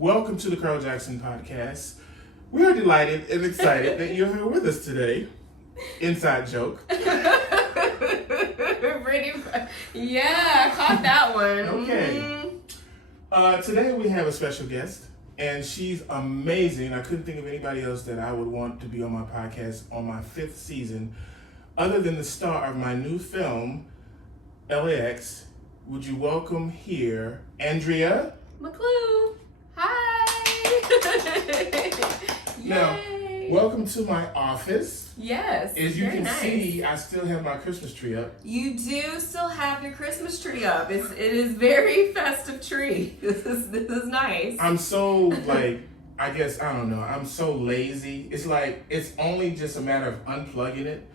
Welcome to the Carl Jackson Podcast. We are delighted and excited that you're here with us today. Inside joke. Yeah, I caught that one. Okay. Today we have a special guest, and she's amazing. I couldn't think of anybody else that I would want to be on my podcast on my 5th season, other than the star of my new film, LimeX. Would you welcome here Andrea McClew? Hi. Now, welcome to my office. Yes. As you can see, I still have my Christmas tree up. You do still have your Christmas tree up. It is very festive tree. This is nice. I'm so I'm so lazy. It's like it's only just a matter of unplugging it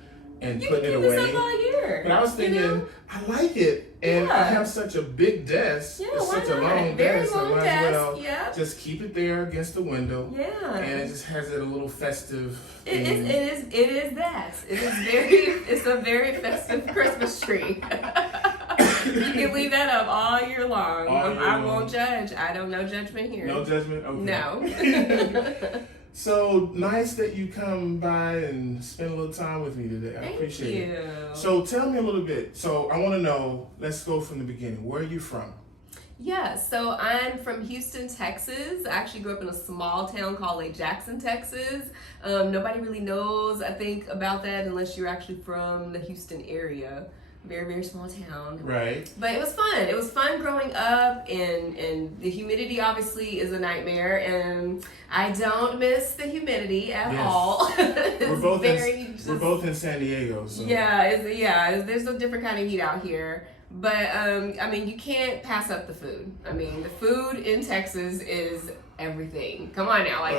and putting it away. You can keep this up all year. But I was thinking, I like it, and I have such a big desk. Yeah, it's such a long desk. I might as well just keep it there against the window. Yeah. And it just has it a little festive. It is that. It's a very festive Christmas tree. You can leave that up all year long. I won't judge. I don't know judgment here. No judgment? Okay. No. So nice that you come by and spend a little time with me today. I appreciate it. So tell me a little bit. So I want to know, let's go from the beginning. Where are you from? Yeah, so I'm from Houston, Texas. I actually grew up in a small town called Lake Jackson, Texas. Nobody really knows, I think, about that unless you're actually from the Houston area. Very, very small town. Right. But it was fun. It was fun growing up, and the humidity obviously is a nightmare, and I don't miss the humidity at all. We're both in San Diego. So. Yeah, there's a different kind of heat out here. But, I mean, you can't pass up the food. I mean, the food in Texas is everything. Come on now, like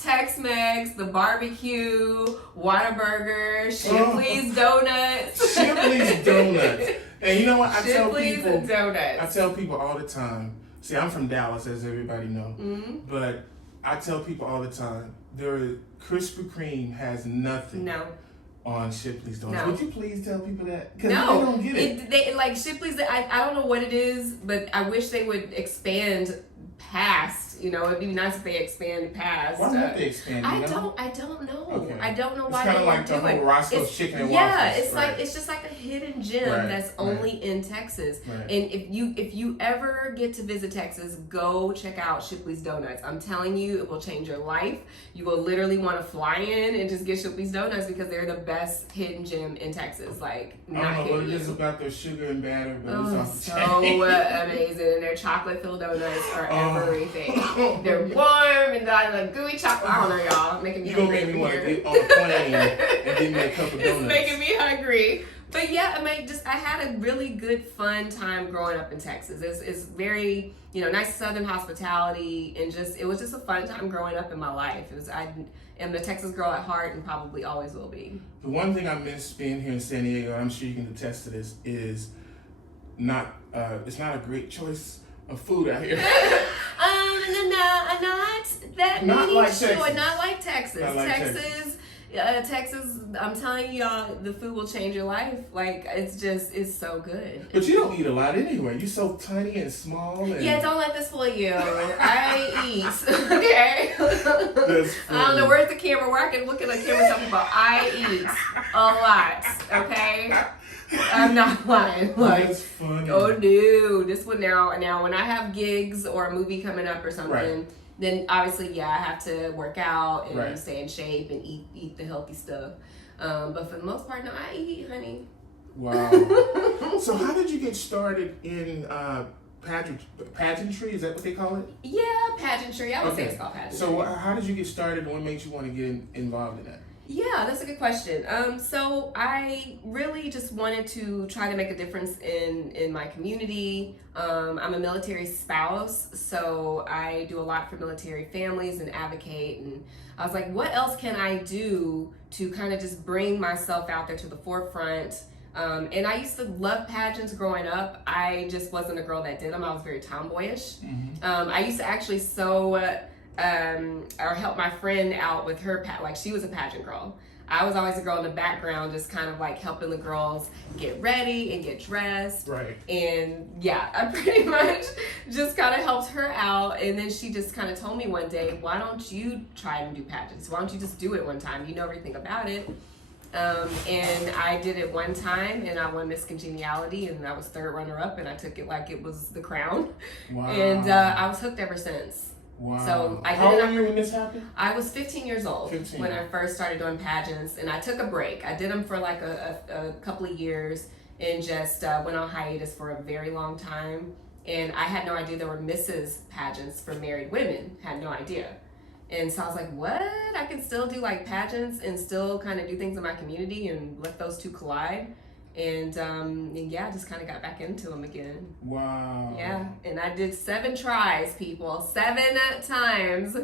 Tex-Mex, the barbecue, Whataburger, Shipley's Donuts. Shipley's Donuts. And you know what? I Donuts. tell people all the time. See, I'm from Dallas, as everybody know. Mm-hmm. But I tell people all the time, Krispy Kreme has nothing. On Shipley's Donuts. Would you please tell people that? Because they don't get it. Like Shipley's, I don't know what it is, but I wish they would expand past. You know, it'd be nice if they expand past. Why don't they expand? I don't know. Okay. I don't know it's why they don't like do it. It's kind of like the whole Roscoe's Chicken and Waffles. Waffles. Yeah, it's just like a hidden gem that's only in Texas. Right. And if you ever get to visit Texas, go check out Shipley's Donuts. I'm telling you, it will change your life. You will literally want to fly in and just get Shipley's Donuts because they're the best hidden gem in Texas. Like, I don't know what it is about their sugar and batter, but it's off the chain. So amazing. And their chocolate-filled donuts are everything. They're warm and like gooey chocolate. I don't know, y'all. Making me hungry. You're going to make me want to get on a plane and give me a cup of donuts. It's making me hungry. But yeah, I had a really good, fun time growing up in Texas. It's very, nice Southern hospitality, and it was just a fun time growing up in my life. I am a Texas girl at heart and probably always will be. The one thing I miss being here in San Diego, and I'm sure you can attest to this, is it's not a great choice of food out here. Not like Texas. Not like Texas, I'm telling y'all, the food will change your life. Like, it's so good. But you don't eat a lot anyway. You're so tiny and small. Yeah, don't let this fool you. I eat, okay? That's funny. I don't know, where's the camera? Where I can look at the camera talking about I eat a lot, okay? I'm not lying. That's funny. Oh, no. This one now, when I have gigs or a movie coming up or something, then obviously, I have to work out and stay in shape and eat the healthy stuff. But for the most part, no, I eat, honey. Wow. So how did you get started in pageantry? Is that what they call it? Yeah, pageantry. I would say it's called pageantry. So how did you get started and what made you want to get involved in that? Yeah, that's a good question. So I really just wanted to try to make a difference in my community. I'm a military spouse, so I do a lot for military families and advocate. And I was like, what else can I do to kind of just bring myself out there to the forefront? And I used to love pageants growing up. I just wasn't a girl that did them. I was very tomboyish. Mm-hmm. I used to actually sew or help my friend out with her, like she was a pageant girl. I was always the girl in the background, just kind of like helping the girls get ready and get dressed. Right. And yeah, I pretty much just kind of helped her out. And then she just kind of told me one day, why don't you try and do pageants? Why don't you just do it one time? You know everything about it. And I did it one time, and I won Miss Congeniality, and I was third runner-up, and I took it like it was the crown. Wow. And I was hooked ever since. Wow. So I did How old were you when this happened? I was 15 years old 15. when I first started doing pageants, and I took a break. I did them for like a couple of years, and just went on hiatus for a very long time. And I had no idea there were Mrs. pageants for married women. Had no idea. And so I was like, what? I can still do like pageants and still kind of do things in my community and let those two collide. And yeah, I just kind of got back into them again. Wow. Yeah, and I did 7 tries, people. 7 times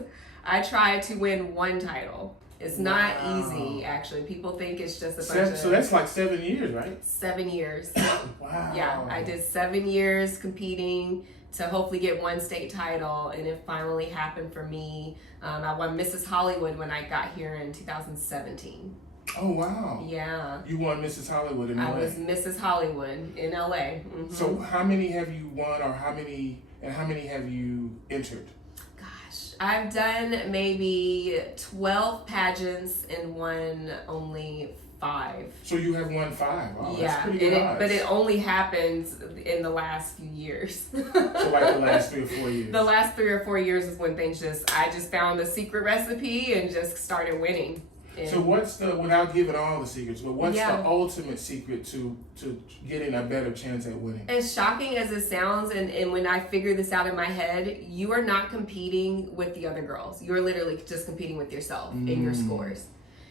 I tried to win one title. It's not easy, actually. People think it's just a bunch of... So that's like 7 years, right? 7 years. Wow. Yeah, I did 7 years competing to hopefully get one state title, and it finally happened for me. I won Mrs. Hollywood when I got here in 2017. Oh, wow. Yeah. You won Mrs. Hollywood in LA. I was Mrs. Hollywood in LA. Mm-hmm. So how many have you won, or how many have you entered? Gosh, I've done maybe 12 pageants and won only 5. So you have won 5. Wow, Yeah, that's pretty good odds. but it only happens in the last few years. So like the last 3 or 4 years. The last 3 or 4 years is when things I just found the secret recipe and just started winning. And so what's without giving all the secrets, but what's Yeah. the ultimate secret to getting a better chance at winning? as shocking as it sounds, and when I figured this out in my head, you are not competing with the other girls. You're literally just competing with yourself and your scores.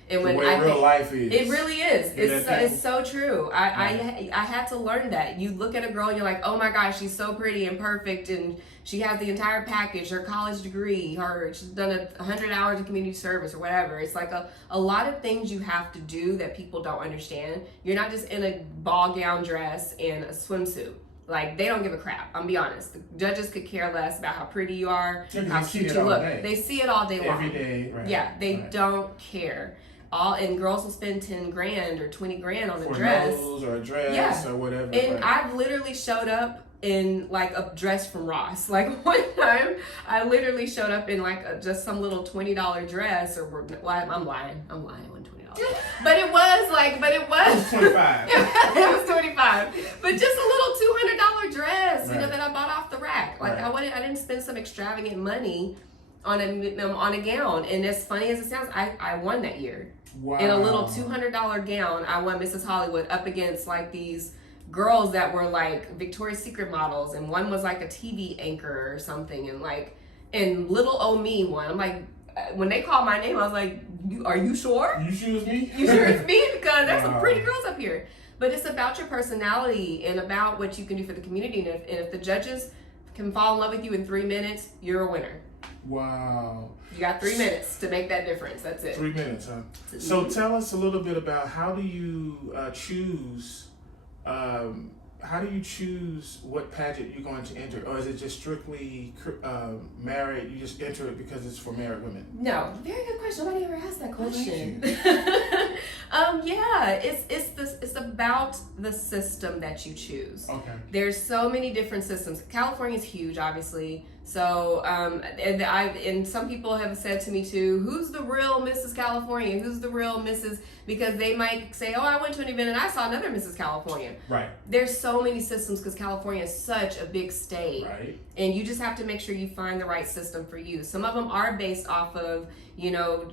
And The when way real life is. It really is. You're It's so true. I had to learn that. You look at a girl and you're like, oh my gosh, she's so pretty and perfect, and she has the entire package, her college degree, she's done 100 hours of community service or whatever. It's like a lot of things you have to do that people don't understand. You're not just in a ball gown dress and a swimsuit. Like, they don't give a crap. I'm be honest. The judges could care less about how pretty you are, how cute you look. They see it all day long. Every day, right. Yeah, they right. don't care. And girls will spend 10 grand or 20 grand on a For dress. nose or a dress Yeah. or whatever. And right. I've literally showed up in like a dress from Ross. Like one time, I literally showed up in like just some little $20 dress, I'm lying. I won $20. But it was 25. it was 25. But just a little $200 dress, Right. that I bought off the rack. Like Right. I didn't spend some extravagant money on a gown. And as funny as it sounds, I won that year. Wow. In a little $200 gown, I won Mrs. Hollywood up against like these girls that were like Victoria's Secret models, and one was like a TV anchor or something, and little old me won. I'm like, when they called my name, I was like, are you sure? You sure it's me? You sure it's me? Because there's some Wow. pretty girls up here. But it's about your personality and about what you can do for the community. And if the judges can fall in love with you in 3 minutes, you're a winner. Wow. You got 3 minutes to make that difference. That's it. 3 minutes, huh? So tell us a little bit about how do you choose what pageant you're going to enter, or is it just strictly married? You just enter it because it's for married women? No, very good question. Nobody ever asked that question. Thank Yeah, it's about the system that you choose. Okay. There's so many different systems. California is huge, obviously. So, and some people have said to me too, who's the real Mrs. California? Who's the real Mrs.? Because they might say, oh, I went to an event and I saw another Mrs. California. Right. There's so many systems because California is such a big state. Right. And you just have to make sure you find the right system for you. Some of them are based off of,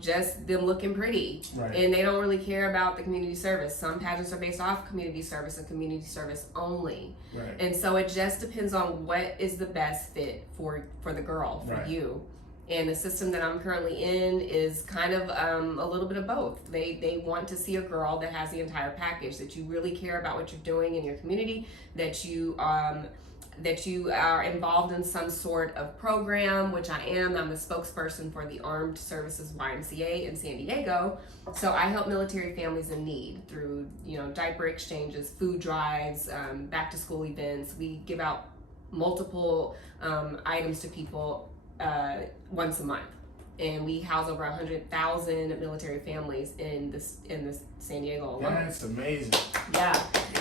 just them looking pretty. Right. And they don't really care about the community service. Some pageants are based off community service and community service only. Right. And so it just depends on what is the best fit for the girl, for Right. you. And the system that I'm currently in is kind of a little bit of both. They want to see a girl that has the entire package, that you really care about what you're doing in your community, that you are involved in some sort of program, which I am. I'm the spokesperson for the Armed Services YMCA in San Diego. So I help military families in need through, diaper exchanges, food drives, back to school events. We give out multiple items to people once a month. and we house over 100,000 military families in this San Diego alone. That's amazing. Yeah.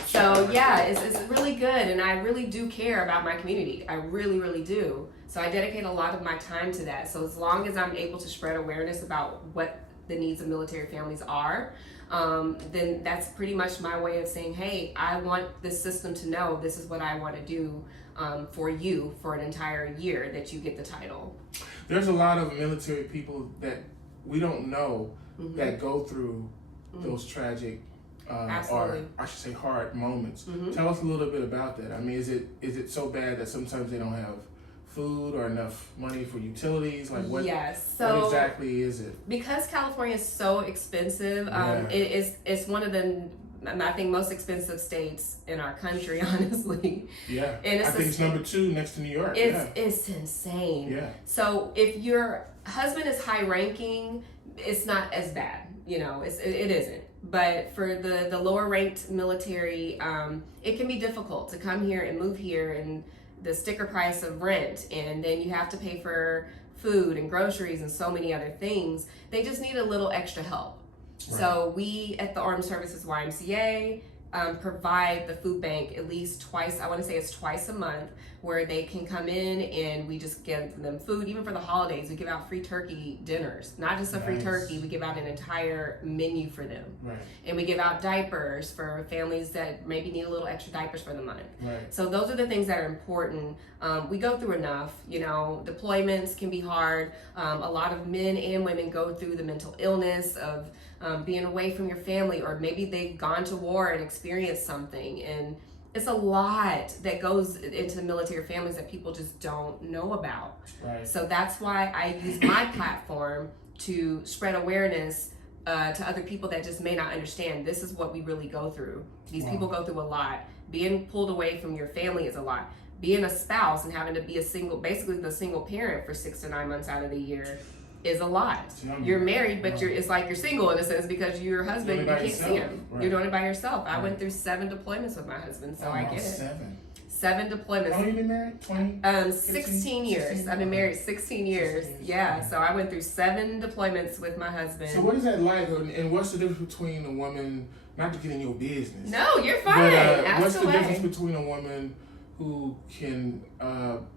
So yeah, it's really good, and I really do care about my community. I really, really do. So I dedicate a lot of my time to that. So as long as I'm able to spread awareness about what the needs of military families are, then that's pretty much my way of saying, hey, I want this system to know this is what I want to do for you for an entire year that you get the title. There's a lot of military people that we don't know that go through those tragic or I should say hard moments. Tell us a little bit about that. I mean, is it so bad that sometimes they don't have food or enough money for utilities? Like what? Yes. What So exactly is it? because California is so expensive, it's one of the I think most expensive states in our country, honestly. Yeah. And I think it's number 2 next to New York. It's insane. Yeah. So if your husband is high ranking, it's not as bad. You know, it isn't. But for the lower ranked military, it can be difficult to come here and move here, and the sticker price of rent, and then you have to pay for food and groceries and so many other things. They just need a little extra help. Right. So we at the Armed Services YMCA provide the food bank at least twice, I want to say it's twice a month, where they can come in and we just give them food. Even for the holidays, we give out free turkey dinners. Not just a free turkey, we give out an entire menu for them. Right. And we give out diapers for families that maybe need a little extra diapers for the month. Right. So those are the things that are important. We go through enough, you know, deployments can be hard. A lot of men and women go through the mental illness of being away from your family, or maybe they've gone to war and experienced something, and it's a lot that goes into military families that people just don't know about. Right. So that's why I use my platform to spread awareness to other people that just may not understand. This is what we really go through. These people go through a lot. Being pulled away from your family is a lot. Being a spouse and having to be basically the single parent for 6 to 9 months out of the year is a lot. You're married, but it's like you're single in a sense, because your husband, you can't see him. Right. You're doing it by yourself. I went through 7 deployments with my husband, so I get it. 7 deployments. How long have you been married? 16 years. I've been married 16 years. Yeah, so I went through 7 deployments with my husband. So what is that like, and what's the difference between a woman, not to get in your business? No, you're fine. But, what's the difference between a woman who can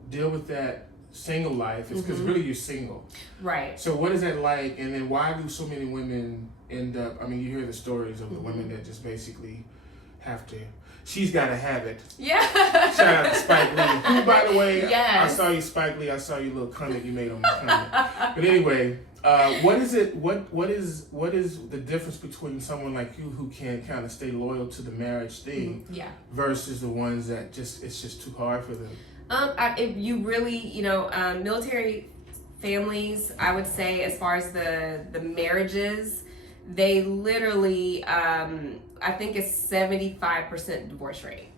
deal with that single life? It's because really you're single. Right. So what is that like, and then why do so many women end up, I mean, you hear the stories of the women that just basically have to, she's got to have it. Yeah. Shout out to Spike Lee. Who, by the way, I saw you, Spike Lee, I saw your little comment you made on my comment. But anyway, what is the difference between someone like you who can kind of stay loyal to the marriage thing versus the ones that it's just too hard for them? If you really, military families, I would say, as far as the marriages, they literally, I think it's 75% divorce rate.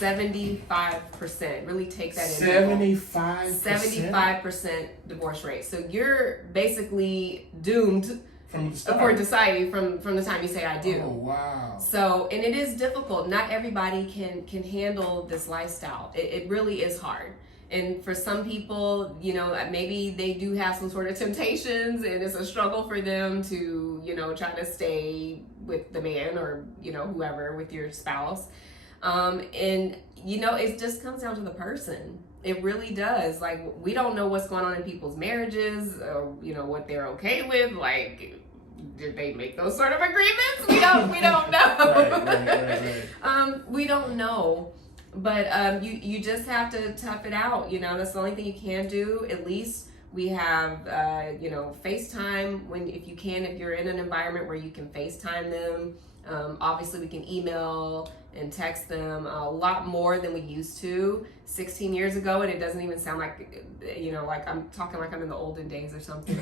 75%. Really take that in. 75% divorce rate. So you're basically doomed for society from the time you say I do. Oh, wow. So, and it is difficult. Not everybody can handle this lifestyle. It really is hard. And for some people, maybe they do have some sort of temptations, and it's a struggle for them to, try to stay with the man or, whoever, with your spouse. And, it just comes down to the person. It really does. Like, we don't know what's going on in people's marriages, or, what they're okay with. Like, did they make those sort of agreements? We don't know. Right. We don't know. But you just have to tough it out. That's the only thing you can do. At least we have, FaceTime if you're in an environment where you can FaceTime them. Obviously we can email and text them a lot more than we used to 16 years ago, and it doesn't even sound like, like I'm talking like I'm in the olden days or something.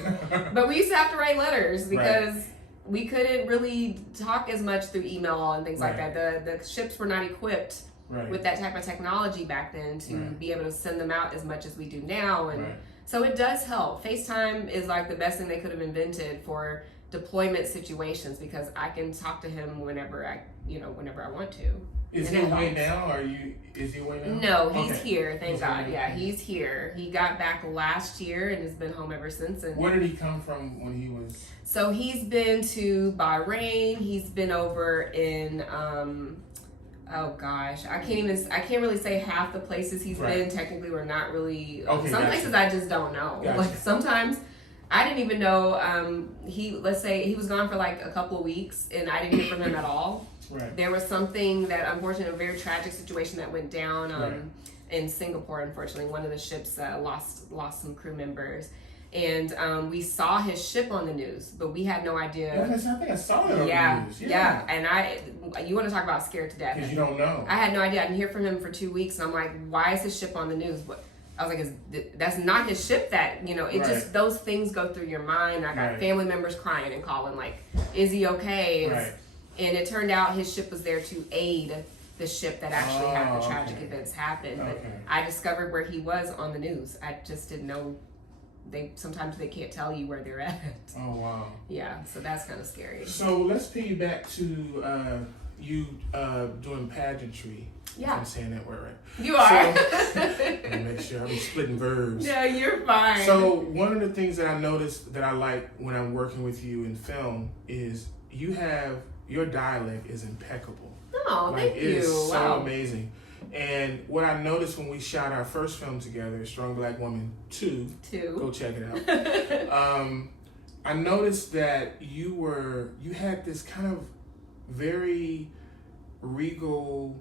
But we used to have to write letters because we couldn't really talk as much through email and things like that. The ships were not equipped with that type of technology back then to be able to send them out as much as we do now. And so it does help. FaceTime is like the best thing they could have invented for deployment situations, because I can talk to him whenever I want to. Is he away now? Is he away now? No, he's here. Thank God. Here. Yeah, he's here. He got back last year and has been home ever since. And where did he come from when he was? So he's been to Bahrain. He's been over in oh gosh, I can't really say half the places he's been. Technically, we're not really. Some places I just don't know. Like sometimes I didn't even know. Let's say he was gone for like a couple of weeks, and I didn't hear from him at all. Right. There was something that, unfortunately, a very tragic situation that went down in Singapore. Unfortunately, one of the ships lost some crew members, and we saw his ship on the news, but we had no idea. I think I saw it on the news. Yeah. And you want to talk about scared to death? Because you don't know. I had no idea. I didn't hear from him for 2 weeks, and I'm like, why is his ship on the news? I was like, that's not his ship. That it just those things go through your mind. I got family members crying and calling like, is he okay? And it turned out his ship was there to aid the ship that actually had the tragic events happen. But I discovered where he was on the news. I just didn't know. Sometimes they can't tell you where they're at. Oh wow. Yeah, so that's kind of scary. So let's piggyback to you doing pageantry. Yeah. I'm saying that word right. You are. So, make sure I'm splitting verbs. Yeah, you're fine. So one of the things that I noticed that I like when I'm working with you in film is your dialect is impeccable. Oh, thank you. It is so amazing. And what I noticed when we shot our first film together, Strong Black Woman 2, go check it out. I noticed that you had this kind of very regal,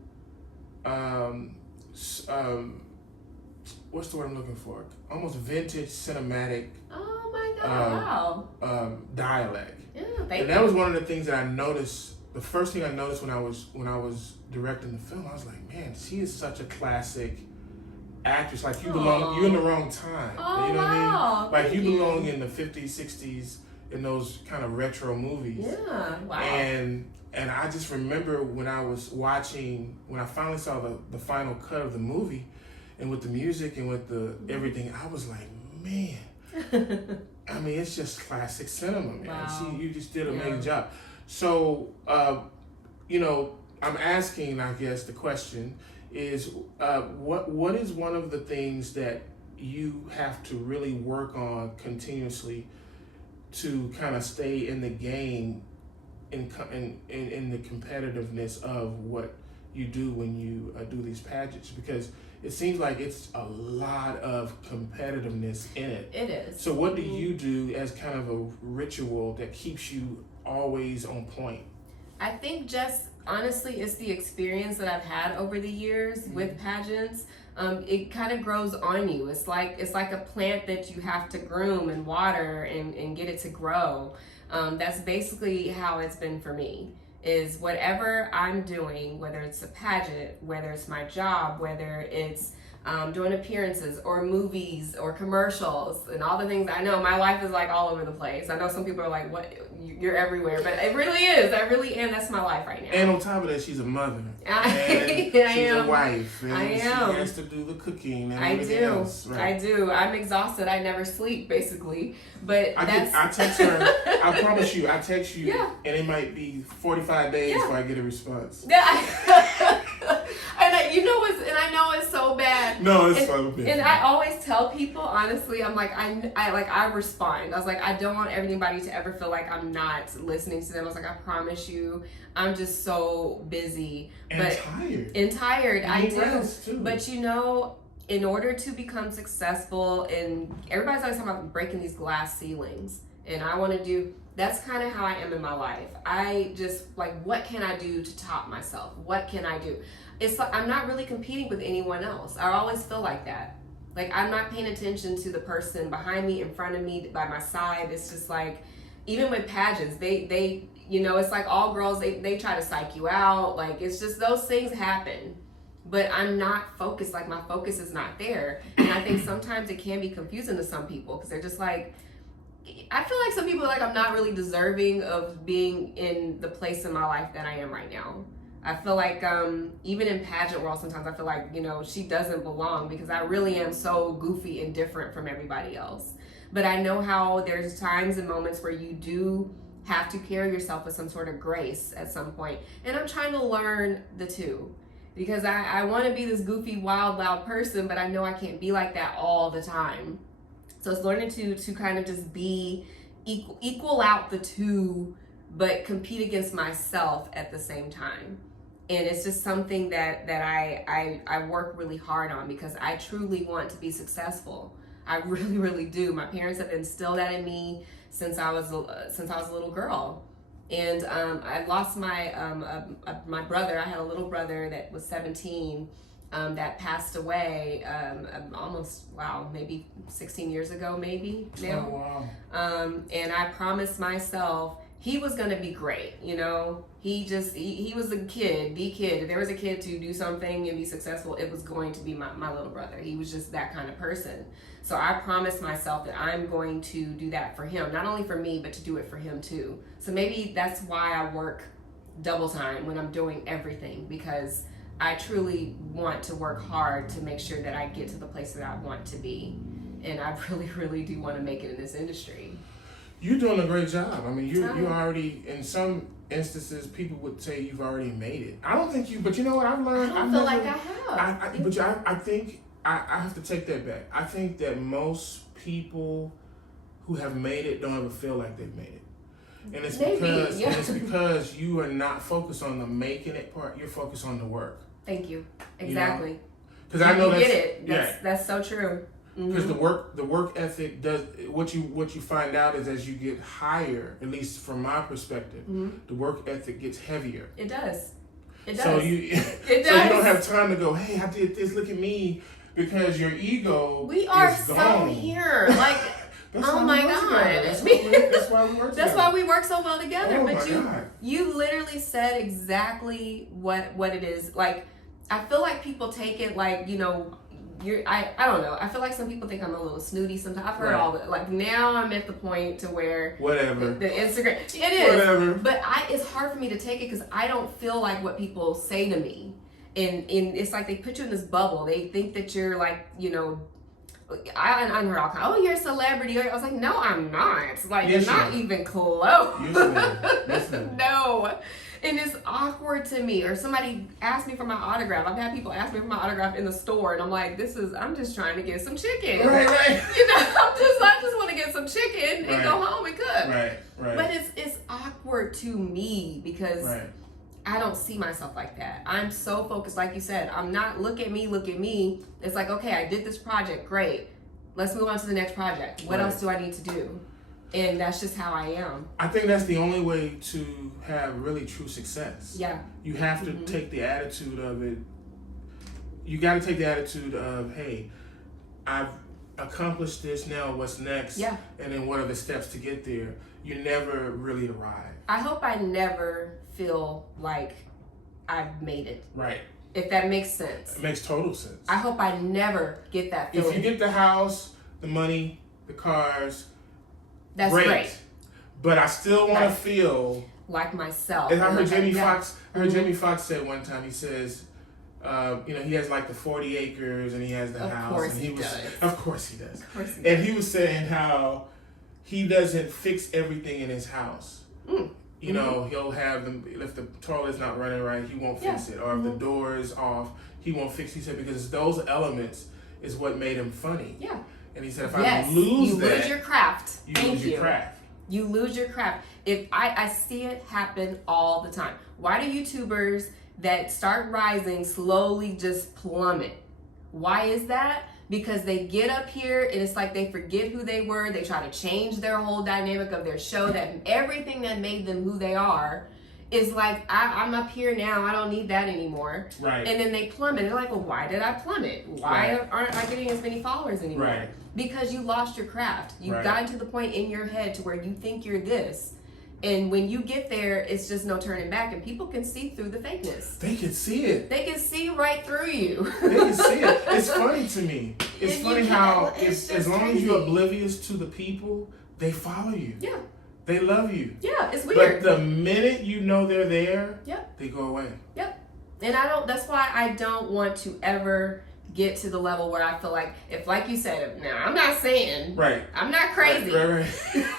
what's the word I'm looking for? Almost vintage cinematic. Oh my God! Wow. Dialect. Yeah, and that was one of the things that I noticed. The first thing I noticed when I was directing the film, I was like, man, she is such a classic actress. Like you're in the wrong time. Oh, you know what I mean? Like you belong in the 50s, 60s, in those kind of retro movies. Yeah, wow. And I just remember when I was watching, when I finally saw the final cut of the movie, and with the music and with the everything, I was like, man. I mean, it's just classic cinema, man. Wow. You just did an amazing job. So, I'm asking, I guess, the question is, what is one of the things that you have to really work on continuously to kind of stay in the game in the competitiveness of what you do when you do these pageants? Because it seems like it's a lot of competitiveness in it. It is. So what do you do as kind of a ritual that keeps you always on point? I think just honestly, it's the experience that I've had over the years with pageants. It kind of grows on you. It's like a plant that you have to groom and water and get it to grow. That's basically how it's been for me. Is whatever I'm doing, whether it's a pageant, whether it's my job, whether it's doing appearances or movies or commercials and all the things. I know my life is like all over the place. I know some people are like, what, you're everywhere, but it really is. I really am. That's my life right now. And on top of that, she's a mother. She's a wife. And I am. She has to do the cooking and everything else. Right? I do. I'm exhausted. I never sleep, basically. But I text her. I promise you, I text you, and it might be 45 days before I get a response. And I know it's so bad. No, it's so bad. And I always tell people, honestly, I'm like, I respond. I was like, I don't want anybody to ever feel like I'm not listening to them. I was like, I promise you, I'm just so busy. And tired. I do. But in order to become successful, and everybody's always talking about breaking these glass ceilings, and I want to do. That's kind of how I am in my life. I just like, what can I do to top myself? What can I do? It's like I'm not really competing with anyone else. I always feel like that. Like I'm not paying attention to the person behind me, in front of me, by my side. It's just like, even with pageants, they it's like all girls, they try to psych you out. Like it's just those things happen. But I'm not focused. Like my focus is not there. And I think sometimes it can be confusing to some people because they're just like, I feel like some people are like, I'm not really deserving of being in the place in my life that I am right now. I feel like even in pageant world, sometimes I feel like, she doesn't belong because I really am so goofy and different from everybody else. But I know how there's times and moments where you do have to carry yourself with some sort of grace at some point. And I'm trying to learn the two, because I want to be this goofy, wild, loud person, but I know I can't be like that all the time. So it's learning to kind of just be equal out the two, but compete against myself at the same time. And it's just something that I work really hard on, because I truly want to be successful. I really, really do. My parents have instilled that in me since I was a little girl. And I lost my brother. I had a little brother that was 17 that passed away almost, maybe 16 years ago, maybe now. Oh, wow. And I promised myself he was going to be great. He was a kid, the kid. If there was a kid to do something and be successful, it was going to be my little brother. He was just that kind of person. So I promised myself that I'm going to do that for him, not only for me, but to do it for him too. So maybe that's why I work double time when I'm doing everything, because I truly want to work hard to make sure that I get to the place that I want to be. And I really, really do want to make it in this industry. You're doing a great job. I mean, you already, in some instances, people would say you've already made it. I don't think you, but you know what I've learned? I feel like I have. I think I have to take that back. I think that most people who have made it don't ever feel like they've made it. And it's because you are not focused on the making it part, you're focused on the work. Thank you. Exactly. Because I know get it. That's so true. Because the work ethic does what you find out is, as you get higher, at least from my perspective, the work ethic gets heavier. It does. It does. So you don't have time to go, hey, I did this, look at me, because your ego we are is so gone. here, like oh my god, that's why we work together. That's why we work so well together. Oh but my God. you literally said exactly what it is. Like, I feel like people take it like, I don't know. I feel like some people think I'm a little snooty sometimes. I've heard all that. Like, now I'm at the point to where whatever the Instagram, it is. Whatever. But it's hard for me to take it, because I don't feel like what people say to me. And it's like they put you in this bubble. They think that you're like, I heard all kinds. Oh, you're a celebrity. I was like, no, I'm not. Like, yes, you're not even close. Yes, no. And it's awkward to me. Or somebody asked me for my autograph. I've had people ask me for my autograph in the store, and I'm like, I'm just trying to get some chicken. Right. I just want to get some chicken and go home and cook. Right. But it's awkward to me, because I don't see myself like that. I'm so focused, like you said. I'm not look at me. It's like, okay, I did this project, great. Let's move on to the next project. What else do I need to do? And that's just how I am. I think that's the only way to have really true success. Yeah. You have to take the attitude of it. You got to take the attitude of, hey, I've accomplished this, now what's next? Yeah. And then what are the steps to get there? You never really arrive. I hope I never feel like I've made it. Right. If that makes sense. It makes total sense. I hope I never get that feeling. If you get the house, the money, the cars, that's great. But I still want to feel like myself. And I heard Jamie Foxx. Jamie Foxx said one time. He says, he has like the 40 acres and he has the house. Of course and he does. Of course he does. Of course he does. And he was saying how he doesn't fix everything in his house. He'll have them, if the toilet's not running right, he won't fix it. Or if the door is off, he won't fix it. He said, because those elements is what made him funny. Yeah. And he said, if I lose you lose your craft. You lose your craft. You lose your craft. If I see it happen all the time. Why do YouTubers that start rising slowly just plummet? Why is that? Because they get up here and it's like they forget who they were. They try to change their whole dynamic of their show, that everything that made them who they are is like, I'm up here now, I don't need that anymore. Right. And then they plummet. They're like, well, why did I plummet? Why aren't I getting as many followers anymore? Right. Because you lost your craft. You've gotten to the point in your head to where you think you're this. And when you get there, it's just no turning back. And people can see through the fakeness. They can see it. They can see right through you. They can see it. It's funny to me. It's funny how as long as you're oblivious to the people, they follow you. Yeah. They love you. Yeah, it's weird. But the minute you know they're there, they go away. Yep. And that's why I don't want to ever get to the level where I feel like, if, like you said, now I'm not saying, right, I'm not crazy, right.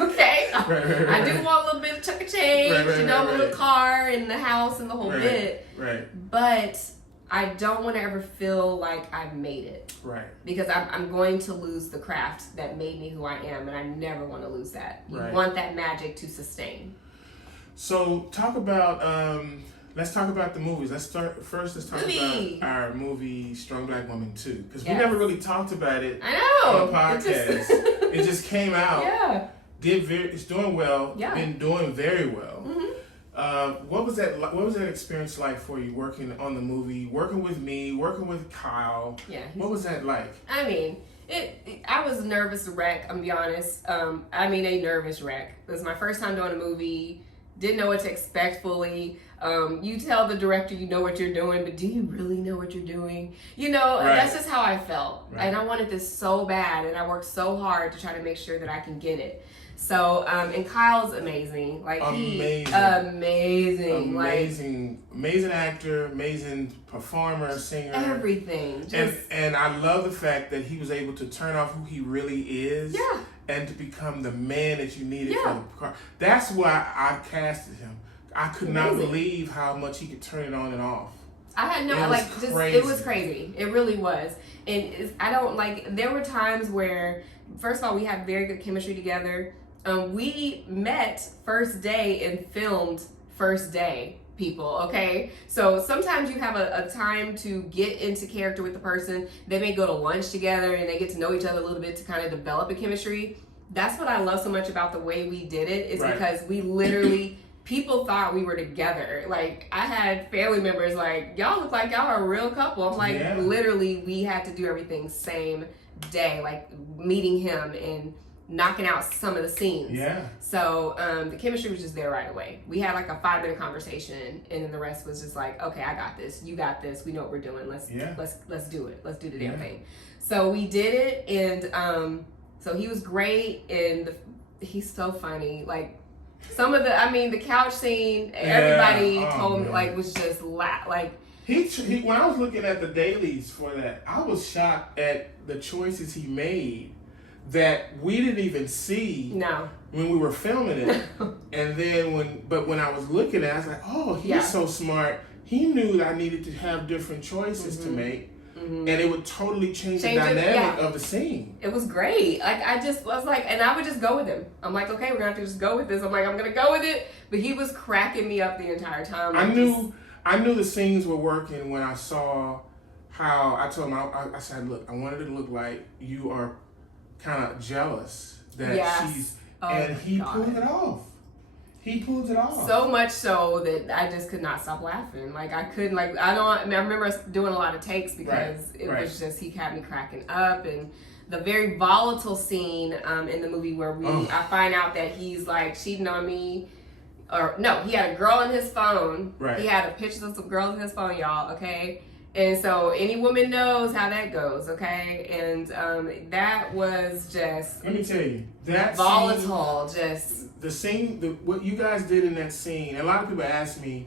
okay? Right. I do want a little bit of chunk of change, a little car and the house and the whole bit. Right. But I don't want to ever feel like I've made it. Right. Because I'm going to lose the craft that made me who I am, and I never want to lose that. You want that magic to sustain. So let's talk about the movies. Let's talk about our movie Strong Black Woman 2. Because we never really talked about it on the podcast. It just came out. Yeah. It's doing well. Yeah. Been doing very well. Mm-hmm. What was that experience like for you, working on the movie, working with me, working with Kyle? Yeah. What was that like? I mean, I was a nervous wreck, I'm gonna be honest. A nervous wreck. It was my first time doing a movie. Didn't know what to expect fully. You tell the director you know what you're doing, but do you really know what you're doing? That's just how I felt. Right. And I wanted this so bad, and I worked so hard to try to make sure that I can get it. So, and Kyle's amazing. Amazing, actor, amazing performer, singer, everything. And I love the fact that he was able to turn off who he really is. Yeah. And to become the man that you needed for the part. That's why I casted him. I could not believe how much he could turn it on and off. I had it was crazy. It really was. And there were times where, first of all, we had very good chemistry together. We met first day and filmed first day, people, okay? So sometimes you have a time to get into character with the person. They may go to lunch together and they get to know each other a little bit to kind of develop a chemistry. That's what I love so much about the way we did it, is because we literally, people thought we were together. Like, I had family members like, y'all look like y'all are a real couple. I'm like, literally, we had to do everything same day, like meeting him and knocking out some of the scenes. Yeah. So the chemistry was just there right away. We had like a 5-minute conversation, and then the rest was just like, okay, I got this, you got this, we know what we're doing. Let's do it. Let's do the damn thing. So we did it, and so he was great, and he's so funny. Like, some of the couch scene, everybody told me was just like. He when I was looking at the dailies for that, I was shocked at the choices he made that we didn't even see when we were filming it. And then when I was looking at it, I was like, oh, he's so smart. He knew that I needed to have different choices to make. And it would totally change the dynamic of the scene. It was great. Like, I was like, and I would just go with him. I'm like, okay, we're gonna have to just go with this. I'm gonna go with it. But he was cracking me up the entire time. I knew the scenes were working when I saw how, I told him, I said, look, I wanted it to look like you are kind of jealous that she's, and he pulled it off. He pulled it off. So much so that I just could not stop laughing. Like, I couldn't, I remember us doing a lot of takes because it was just, he had me cracking up. And the very volatile scene in the movie where I find out that he's like cheating on me. Or no, he had a girl in his phone. Right. He had a picture of some girls in his phone, y'all, okay? And so any woman knows how that goes, okay? And that was just... Let me tell you, that volatile, what you guys did in that scene, and a lot of people ask me,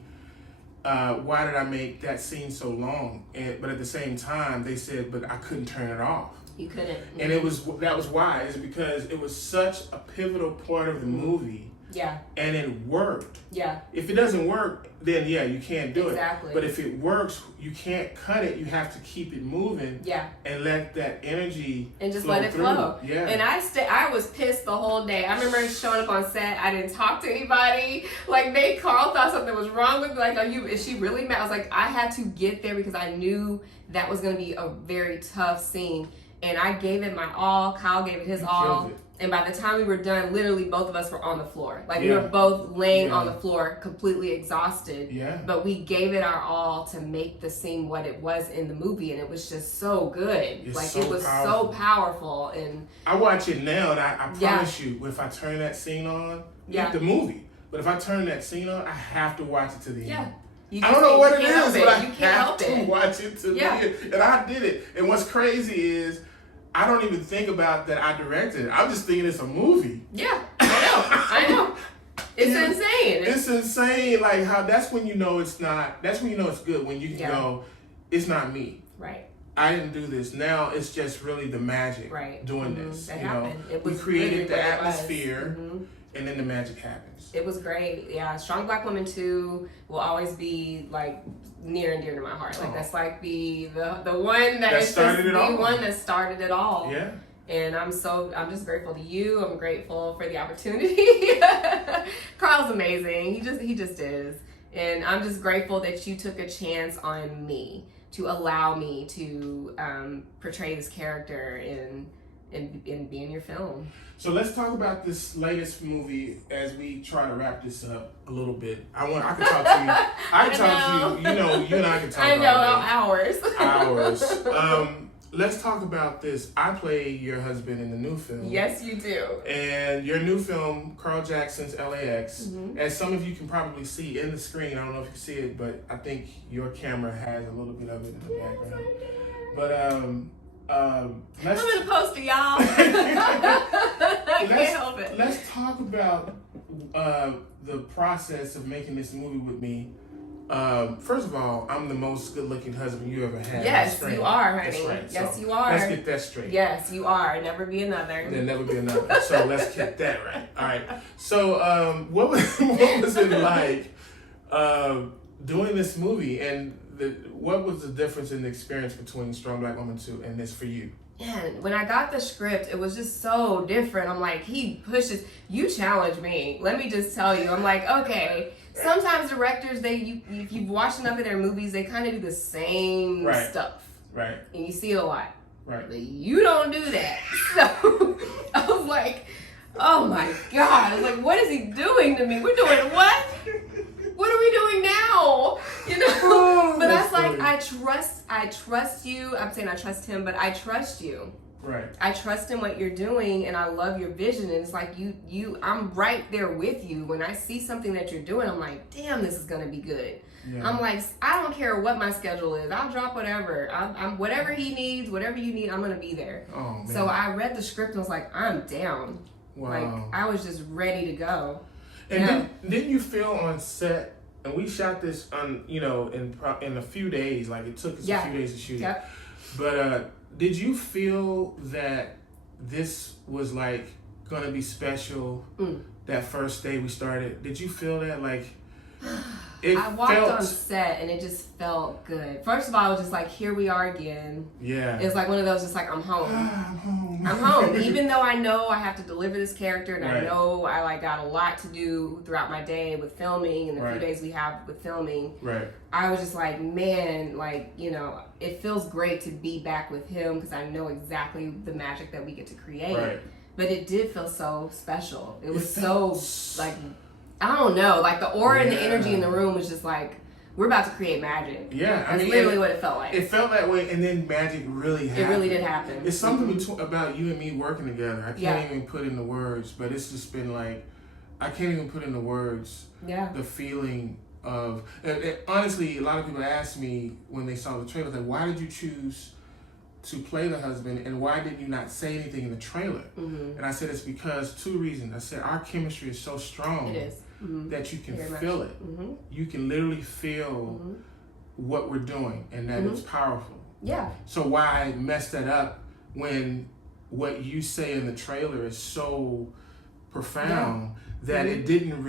why did I make that scene so long? But at the same time, they said, but I couldn't turn it off. You couldn't. And that was why, is because it was such a pivotal part of the movie. Yeah. And it worked. Yeah. If it doesn't work, then you can't do it. But if it works, you can't cut it. You have to keep it moving. Yeah. And let that energy and just let it flow. Yeah. And I was pissed the whole day. I remember showing up on set. I didn't talk to anybody. Like, Carl thought something was wrong with me. Like, is she really mad? I was like, I had to get there because I knew that was going to be a very tough scene. And I gave it my all. Kyle gave it his all. And by the time we were done, literally both of us were on the floor. Like, we were both laying on the floor, completely exhausted. Yeah. But we gave it our all to make the scene what it was in the movie, and it was just so good. It was so powerful. And I watch it now, and I promise you, if I turn that scene on, the movie, but if I turn that scene on, I have to watch it to the end. I don't know what it is, but I have to watch it to the end. And I did it. And what's crazy is, I don't even think about that I directed it. I'm just thinking it's a movie. Yeah, I know. It's insane. It's insane. Like, how that's when you know it's not, that's when you know it's good. When you can go, it's not me. Right. I didn't do this. Now it's just really the magic doing this. That you happened. know, It was we created really the what it atmosphere, was. and then the magic happens. It was great. Yeah, Strong Black Woman 2 will always be like near and dear to my heart. Like that's like the one that started it all. The one that started it all. Yeah. And I'm just grateful to you. I'm grateful for the opportunity. Carl's amazing. He just is. And I'm just grateful that you took a chance on me to allow me to portray this character and be in your film. So let's talk about this latest movie as we try to wrap this up a little bit. I can talk to you. I can talk to you. You know, you and I can talk. I know, hours. Hours. Let's talk about this. I play your husband in the new film. Yes, you do. And your new film, Carl Jackson's LAX, as some of you can probably see in the screen. I don't know if you see it, but I think your camera has a little bit of it in the background. But I'm gonna post it, y'all. I can't help it. Let's talk about the process of making this movie with me. First of all, I'm the most good-looking husband you ever had. Yes, you are, honey. That's right. Yes, so you are. Let's get that straight. Yes, you are. Never be another. There'll never be another. So let's get that right. All right. So what was it like doing this movie, and what was the difference in the experience between Strong Black Woman 2 and this for you? Man, when I got the script, it was just so different. I'm like, he pushes. You challenge me. Let me just tell you. I'm like, okay. Sometimes directors, if you've watched enough of their movies, they kind of do the same stuff. Right. And you see it a lot. Right. But you don't do that. So I was like, oh my God. I was like, what is he doing to me? We're doing what? What are we doing now? You know? Oh, but I was like, I trust you. I'm saying I trust him, but I trust you. Right. I trust in what you're doing, and I love your vision. And it's like I'm right there with you. When I see something that you're doing, I'm like, damn, this is gonna be good. Yeah. I'm like, I don't care what my schedule is. I'll drop whatever. I'm whatever he needs, whatever you need, I'm gonna be there. Oh, man. So I read the script and was like, I'm down. Wow. Like I was just ready to go. And didn't you feel on set? And we shot this on, in a few days. Like it took us a few days to shoot it. But did you feel that this was like gonna be special? That first day we started, did you feel that like? I walked on set and it just felt good. First of all, I was just like, here we are again. Yeah. It's like one of those, just like, I'm home. I'm home. Even though I know I have to deliver this character and I know I like got a lot to do throughout my day with filming and the few days we have with filming. Right. I was just like, man, like, it feels great to be back with him because I know exactly the magic that we get to create. Right. But it did feel so special. It was so like, I don't know, like the aura and the energy in the room was just like, we're about to create magic. Yeah, That's literally what it felt like. It felt that way, and then magic really happened. It really did happen. It's something about you and me working together. I can't even put into words, but it's just been like, I can't even put into words the feeling of, and honestly, a lot of people ask me when they saw the trailer, like, why did you choose to play the husband, and why did you not say anything in the trailer? And I said, it's because 2 reasons. I said, our chemistry is so strong. It is. That you can feel it. You can literally feel what we're doing, and that it's powerful. Yeah. So why mess that up when what you say in the trailer is so profound that it didn't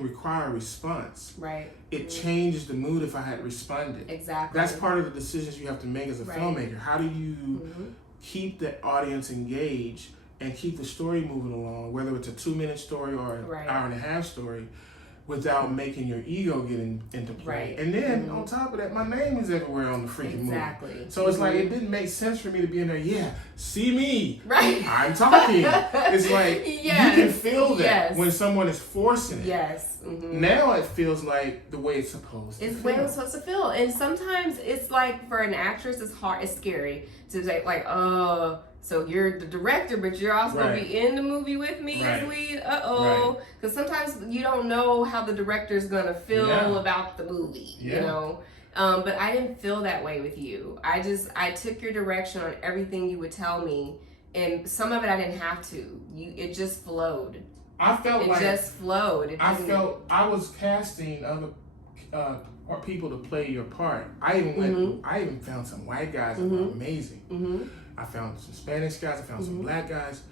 require a response. Right. It changed the mood if I had responded. Exactly. That's part of the decisions you have to make as a filmmaker. How do you keep the audience engaged and keep the story moving along, whether it's a 2-minute story or an hour and a half story, without making your ego get into play. And then on top of that, my name is everywhere on the freaking movie. So it's like, it didn't make sense for me to be in there, see me. Right. I'm talking. It's like, you can feel that when someone is forcing it. Yes. Now it feels like the way it's supposed to feel. It's the way it's supposed to feel. And sometimes it's like, for an actress, it's scary to say, like, so you're the director, but you're also going to be in the movie with me as lead. Because sometimes you don't know how the director's going to feel about the movie, you know. But I didn't feel that way with you. I took your direction on everything you would tell me, and some of it I didn't have to. It just flowed. I felt it just flowed. I was casting other people to play your part. I even found some white guys that were amazing. I found some Spanish guys. I found some black guys,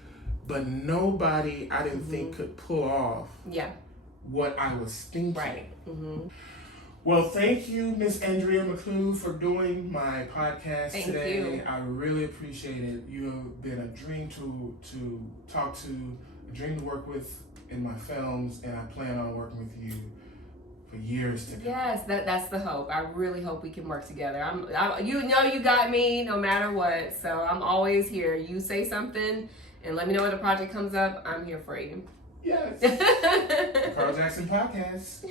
but nobody I didn't think could pull off what I was thinking. Right. Well, thank you, Miss Andrea McClew, for doing my podcast Thank today. you. I really appreciate it. You have been a dream to talk to, a dream to work with in my films, and I plan on working with you for years to come. Yes, that's the hope. I really hope we can work together. You know you got me no matter what, so I'm always here. You say something and let me know when the project comes up. I'm here for you. Yes. Carl Jackson Podcast.